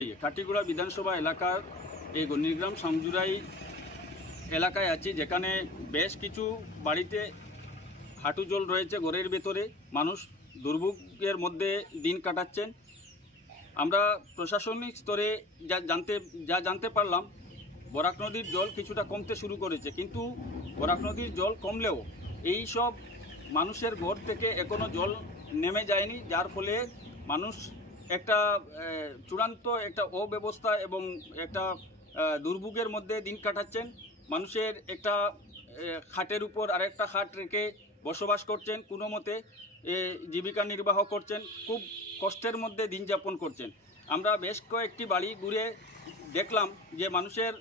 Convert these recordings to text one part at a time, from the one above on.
কাটিগুড়া বিধানসভা এলাকার এই গণিগ্রাম সামজুরাই এলাকায় আছি, যেখানে বেশ কিছু বাড়িতে হাঁটু জল রয়েছে ঘরের ভেতরে। মানুষ দুর্ভোগের মধ্যে দিন কাটাচ্ছেন। আমরা প্রশাসনিক স্তরে যা জানতে পারলাম, বরাক নদীর জল কিছুটা কমতে শুরু করেছে, কিন্তু বরাক নদীর জল কমলেও এই সব মানুষের ঘর থেকে এখনো জল নেমে যায়নি, যার ফলে মানুষ একটা চূড়ান্ত একটা অব্যবস্থা এবং একটা দুর্ভোগের মধ্যে দিন কাটাচ্ছেন। মানুষের একটা খাটের উপর আরেকটা খাট রেখে বসবাস করছেন, কোনো মতে জীবিকা নির্বাহ করছেন, খুব কষ্টের মধ্যে দিন যাপন করছেন। আমরা বেশ কয়েকটি বাড়ি ঘুরে দেখলাম যে মানুষের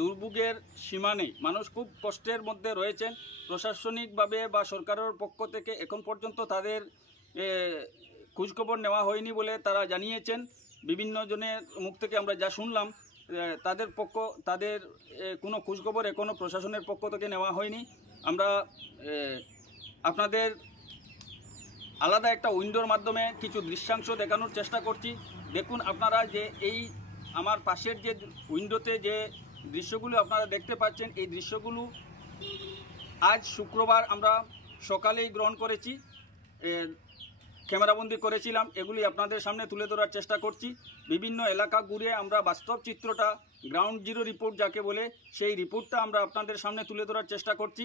দুর্ভোগের সীমা নেই, মানুষ খুব কষ্টের মধ্যে রয়েছেন। প্রশাসনিকভাবে বা সরকারের পক্ষ থেকে এখন পর্যন্ত তাদের খোঁজখবর নেওয়া হয়নি বলে তারা জানিয়েছেন। বিভিন্ন জনের মুখ থেকে আমরা যা শুনলাম, তাদের কোনো খোঁজখবর এখনও প্রশাসনের পক্ষ থেকে নেওয়া হয়নি। আমরা আপনাদের আলাদা একটা উইন্ডোর মাধ্যমে কিছু দৃশ্যাংশ দেখানোর চেষ্টা করছি। দেখুন আপনারা যে এই আমার পাশের যে উইন্ডোতে যে দৃশ্যগুলো আপনারা দেখতে পাচ্ছেন, এই দৃশ্যগুলো আজ শুক্রবার আমরা সকালেই গ্রহণ করেছি, ক্যামেরাবন্দি করেছিলাম। এগুলি আপনাদের সামনে তুলে ধরার চেষ্টা করছি। বিভিন্ন এলাকা ঘুরে আমরা বাস্তব চিত্রটা, গ্রাউন্ড জিরো রিপোর্ট যাকে বলে, সেই রিপোর্টটা আমরা আপনাদের সামনে তুলে ধরার চেষ্টা করছি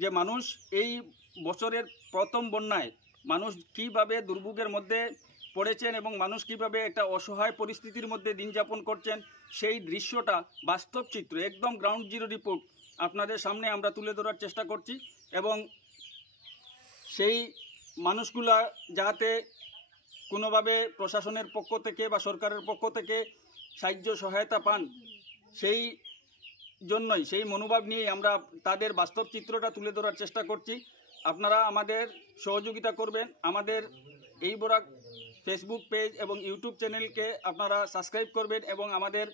যে মানুষ এই বছরের প্রথম বন্যায় মানুষ কীভাবে দুর্ভোগের মধ্যে পড়েছেন এবং মানুষ কীভাবে একটা অসহায় পরিস্থিতির মধ্যে দিন যাপন করছেন, সেই দৃশ্যটা বাস্তব চিত্র, একদম গ্রাউন্ড জিরো রিপোর্ট আপনাদের সামনে আমরা তুলে ধরার চেষ্টা করছি। এবং সেই মানুষগুলা যাতে কোনোভাবে প্রশাসনের পক্ষ থেকে বা সরকারের পক্ষ থেকে সাহায্য সহায়তা পান, সেই জন্যই, সেই মনোভাব নিয়ে আমরা তাদের বাস্তব চিত্রটা তুলে ধরার চেষ্টা করছি। আপনারা আমাদের সহযোগিতা করবেন। আমাদের এই বরাক ফেসবুক পেজ এবং ইউটিউব চ্যানেলকে আপনারা সাবস্ক্রাইব করবেন এবং আমাদের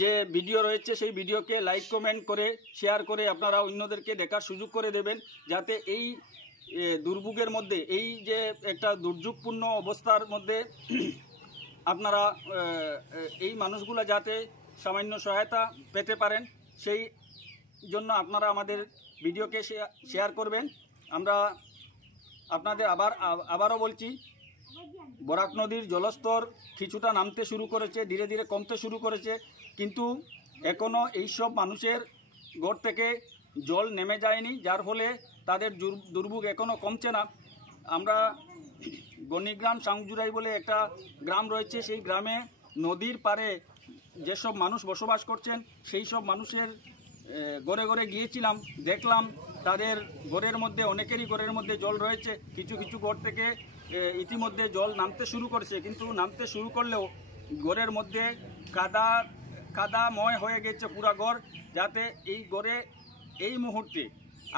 যে ভিডিও রয়েছে সেই ভিডিওকে লাইক কমেন্ট করে শেয়ার করে আপনারা অন্যদেরকে দেখার সুযোগ করে দেবেন, যাতে এই দুর্ভোগের মধ্যে, এই যে একটা দুর্যোগপূর্ণ অবস্থার মধ্যে আপনারা এই মানুষগুলা যাতে সামান্য সহায়তা পেতে পারেন, সেই জন্য আপনারা আমাদের ভিডিওকে শেয়ার করবেন। আমরা আপনাদের আবারও বলছি, বরাক নদীর জলস্তর কিছুটা নামতে শুরু করেছে, ধীরে ধীরে কমতে শুরু করেছে, কিন্তু এখনও এইসব মানুষের ঘর থেকে জল নেমে যায়নি, যার ফলে তাদের দুর্ভোগ এখনও কমছে না। আমরা গণিগ্রাম সামজুরাই বলে একটা গ্রাম রয়েছে, সেই গ্রামে নদীর পাড়ে যেসব মানুষ বসবাস করছেন, সেই সব মানুষের ঘরে ঘরে গিয়েছিলাম, দেখলাম তাদের ঘরের মধ্যে, অনেকেরই ঘরের মধ্যে জল রয়েছে। কিছু কিছু ঘর থেকে ইতিমধ্যে জল নামতে শুরু করেছে, কিন্তু নামতে শুরু করলেও ঘরের মধ্যে কাদাময় হয়ে গেছে পুরা ঘর, যাতে এই ঘরে এই মুহূর্তে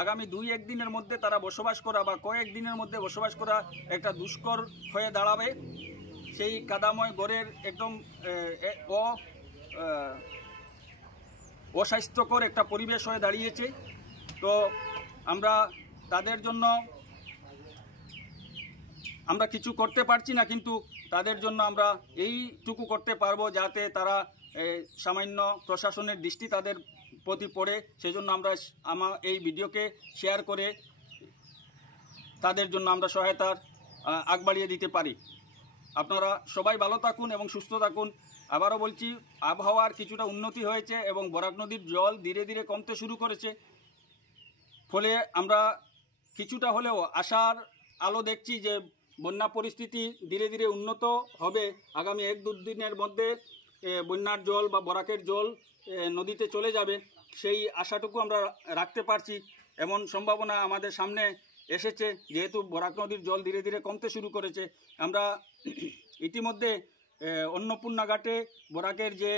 আগামী 2-1 দিনের মধ্যে তারা বসবাস করা বা কয়েকদিনের মধ্যে বসবাস করা একটা দুষ্কর হয়ে দাঁড়াবে। সেই কাদাময় ঘরের একদম অস্বাস্থ্যকর একটা পরিবেশ হয়ে দাঁড়িয়েছে। তো আমরা তাদের জন্য আমরা কিছু করতে পারছি না, কিন্তু তাদের জন্য আমরা এইটুকু করতে পারবো যাতে তারা সামান্য প্রশাসনের দৃষ্টি তাদের প্রতি পড়ে। সেজন্য আমরা এই ভিডিওকে শেয়ার করে তাদের জন্য আমরা সহায়তার আগ বাড়িয়ে দিতে পারি। আপনারা সবাই ভালো থাকুন এবং সুস্থ থাকুন। আবারও বলছি, আবহাওয়ার কিছুটা উন্নতি হয়েছে এবং বরাক নদীর জল ধীরে ধীরে কমতে শুরু করেছে, ফলে আমরা কিছুটা হলেও আশার আলো দেখছি যে বন্যা পরিস্থিতি ধীরে ধীরে উন্নত হবে। আগামী 1-2 দিনের মধ্যে বন্যার জল বা বরাকের জল নদীতে চলে যাবে, সেই আশাটুকু আমরা রাখতে পারছি। এমন সম্ভাবনা আমাদের সামনে এসেছে, যেহেতু বরাক নদীর জল ধীরে ধীরে কমতে শুরু করেছে। আমরা ইতিমধ্যে অন্নপূর্ণা ঘাটে বরাকের যে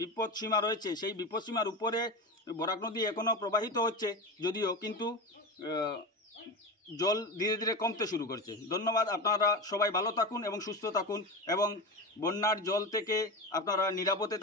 বিপদসীমা রয়েছে, সেই বিপদসীমার উপরে বরাক নদী এখনও প্রবাহিত হচ্ছে যদিও, কিন্তু জল ধীরে ধীরে কমতে শুরু করছে। ধন্যবাদ। আপনারা সবাই ভালো থাকুন এবং সুস্থ থাকুন এবং বন্যার জল থেকে আপনারা নিরাপদে